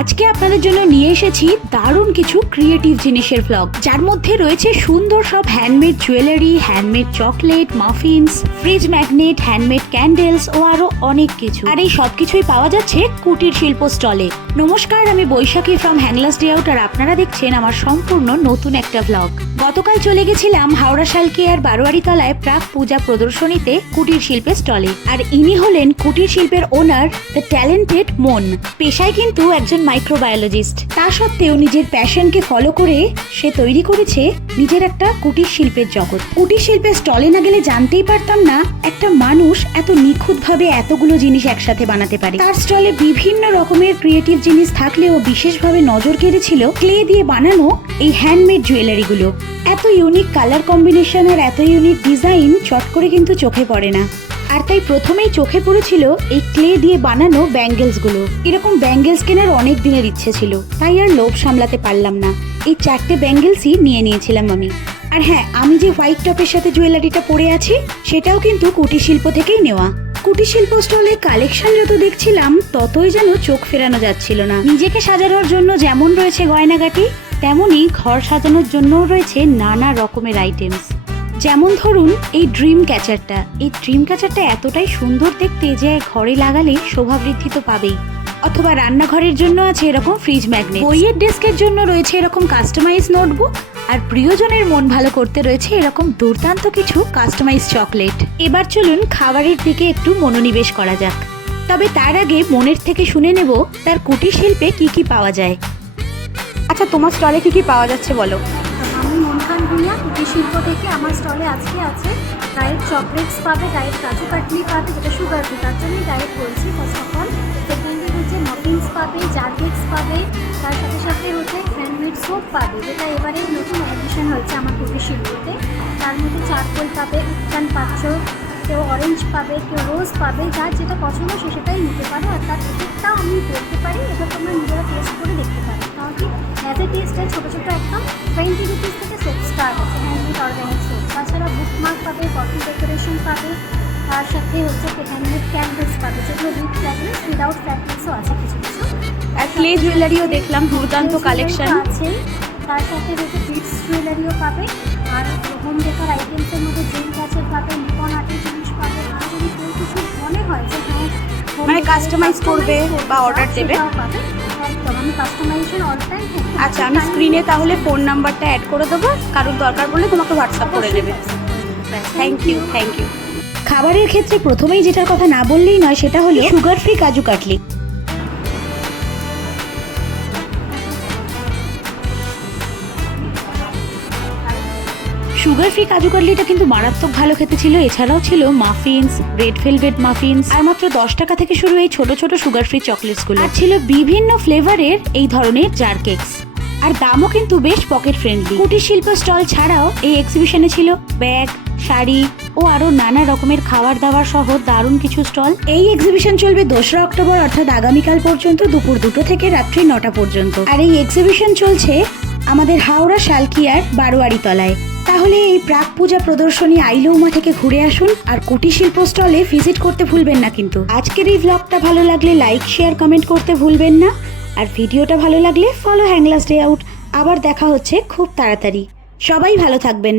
আজকে আপনাদের জন্য নিয়ে এসেছি দারুণ কিছু ক্রিয়েটিভ জিনিসের ব্লগ যার মধ্যে রয়েছে সুন্দর সব handmade jewellery handmade chocolate muffins fridge magnet handmade candles ও আরও অনেক কিছু। আর এই সবকিছুই পাওয়া যাচ্ছে কুটির শিল্প স্টলে নমস্কার, আমি Baishakhi from Hanglas day out আর আপনারা দেখছেন আমার সম্পূর্ণ নতুন একটা ব্লগ গতকাল চলে গেছিলাম হাওড়া শালকিয়ার বারোয়ারি তলায় প্রাক পূজা প্রদর্শনীতে কুটির শিল্পের স্টলে আর ইনি হলেন কুটির শিল্পের ওনার দ্য ট্যালেন্টেড মন পেশায় কিন্তু একজন মাইক্রোবায়োলজিস্ট তা সত্ত্বেও নিজের প্যাশনকে ফলো করে সে তৈরি করেছে নিজের একটা কুটির শিল্পের জগৎ। কুটির শিল্পের স্টলে না গেলে জানতেই পারতাম না একটা মানুষ এত নিখুঁতভাবে এতগুলো জিনিস একসাথে বানাতে পারে। তার স্টলে বিভিন্ন রকমের ক্রিয়েটিভ জিনিস থাকলেও বিশেষভাবে নজর কেড়েছিল ক্লে দিয়ে বানানো এই হ্যান্ডমেড জুয়েলারিগুলো এত ইউনিক কালার কম্বিনেশন আর এত ইউনিক ডিজাইন চট করে কিন্তু চোখে পড়ে না। আর তাই প্রথমেই চোখে পড়েছিল এই ক্লে দিয়ে বানানো ব্যাঙ্গেলসগুলো এরকম ব্যাঙ্গেলস কেনার অনেক দিনের ইচ্ছে ছিল, তাই আর লোভ সামলাতে পারলাম না। এই চারটে ব্যাঙ্গেলসই নিয়ে নিয়েছিলাম আমি। আর হ্যাঁ আমি যে হোয়াইট টপের সাথে জুয়েলারিটা পরে আছি, সেটাও কিন্তু কুটির শিল্প থেকেই নেওয়া। কুটির শিল্প স্টলে কালেকশন যত দেখছিলাম, ততই যেন চোখ ফেরানো যাচ্ছিল না। নিজেকে সাজানোর জন্য যেমন রয়েছে গয়নাগাটি তেমনই ঘর সাজানোর জন্যও রয়েছে নানা রকমের আইটেমস যেমন ধরুন এই ড্রিম ক্যাচারটা এই ড্রিম ক্যাচারটা এতটাই সুন্দর দেখতে যে ঘরে লাগালে শোভাবৃদ্ধি তো পাবেই। অথবা রান্নাঘরের জন্য আছে এরকম ফ্রিজ ম্যাগনেট বইয়ের ডেস্কের জন্য রয়েছে এরকম কাস্টমাইজ নোটবুক আর প্রিয়জনের মন ভালো করতে রয়েছে এরকম দুর্দান্ত কিছু কাস্টমাইজ চকলেট এবার চলুন খাবারের দিকে একটু মনোনিবেশ করা যাক। তবে তার আগে মনের থেকে শুনে নেব তার কুটির শিল্পে কি কি পাওয়া যায়। আচ্ছা তোমার স্টলে কি কি পাওয়া যাচ্ছে বলো? ভুইয়া কুটির শিল্প থেকে আমার স্টলে আজকে আছে ডায়েট চকলেটস পাবে ডায়েট কাজু কাটলি পাবে, যেটা সুগার ফ্রি তার জন্যই ডায়েট বলছি ফার্স্ট অফ অল সেকেন্ডে হচ্ছে মফিনস পাবে জারকেক্স পাবে, তার সাথে সাথে হচ্ছে হ্যান্ডমেড সোপ পাবে, যেটা এবারে নতুন অ্যাডিশন হয়েছে আমার কুটির শিল্পতে। তার মধ্যে চারকোল পাবে উত্তান পাত্র কেউ অরেঞ্জ পাবে, কেউ রোজ পাবে, যার যেটা পছন্দ সে সেটাই নিতে পারো, আর তার টিকিটটাও আমি বলতে পারি এবার তোমরা নিজেরা টেস্ট করে দেখতে পারো। কি অ্যাজ এ টেস্টে ছোটো ছোটো একদম টোয়েন্টি রুপিস থেকে সেট স্টার্ট আছে হ্যান্ডমেড অর্গানিক সোপ তাছাড়া বুকমার্ক পাবে কফি ডেকোরেশন পাবে তার সাথে হচ্ছে হ্যান্ডমেড ক্যান্ডেলস পাবে যেগুলো উইথ ফ্র্যাগনেন্স উইদাউট ফ্র্যাগনেন্সও আছে কিছু কিছু। আর ক্লে জুয়েলারিও দেখলাম দুর্দান্ত কালেকশন আছে। তার সাথে হচ্ছে বিটস জুয়েলারিও পাবে আর হোম ডেকার আইটেমসের মধ্যে জেল কাচের পাবে নিপন আর্টের জিনিস পাবে আর যদি কেউ কিছু মনে হয় যে হ্যাঁ মানে customize করবে বা অর্ডার দেবে? পাবে। আমি কাস্টমাইজেশন অল টাইম আচ্ছা আমি স্ক্রিনে তাহলে ফোন নাম্বারটা অ্যাড করে দেবো। কারোর দরকার পড়লে তোমাকে হোয়াটসঅ্যাপ করে দেবে। থ্যাংক ইউ থ্যাংক ইউ খাবারের ক্ষেত্রে প্রথমেই যেটার কথা না বললেই নয় সেটা হলো sugar free kaju katli. Sugar free কাজু কাটলিটা কিন্তু মারাত্মক ভালো খেতে ছিল, এছাড়াও ছিল মাফিনস রেড ভেলভেট মাফিনস আর মাত্র দশ টাকা থেকে শুরু এই ছোট ছোট সুগার ফ্রি চকলেটসগুলো আর ছিল বিভিন্ন ফ্লেভারের এই ধরনের জার কেকস আর দামও কিন্তু বেশ পকেট ফ্রেন্ডলি কুটির শিল্প স্টল ছাড়াও এই এক্সিবিশনে ছিল ব্যাগ শাড়ি ও আরও নানা রকমের খাবার দাবার সহ দারুণ কিছু স্টল এই এক্সিবিশন চলবে দোসরা অক্টোবর, অর্থাৎ আগামীকাল পর্যন্ত দুপুর দুটো থেকে রাত্রি নটা পর্যন্ত। আর এই এক্সিবিশন চলছে আমাদের হাওড়া শালকিয়ার বারোয়ারি তলায় তাহলে এই প্রাক পূজা প্রদর্শনী আইলৌমা থেকে ঘুরে আসুন আর কুটির শিল্প স্টলে ভিজিট করতে ভুলবেন না কিন্তু। আজকের এই ব্লগটা ভালো লাগলে লাইক শেয়ার কমেন্ট করতে ভুলবেন না। আর ভিডিওটা ভালো লাগলে ফলো হ্যাংলাস ডে আউট আবার দেখা হচ্ছে খুব তাড়াতাড়ি। সবাই ভালো থাকবেন।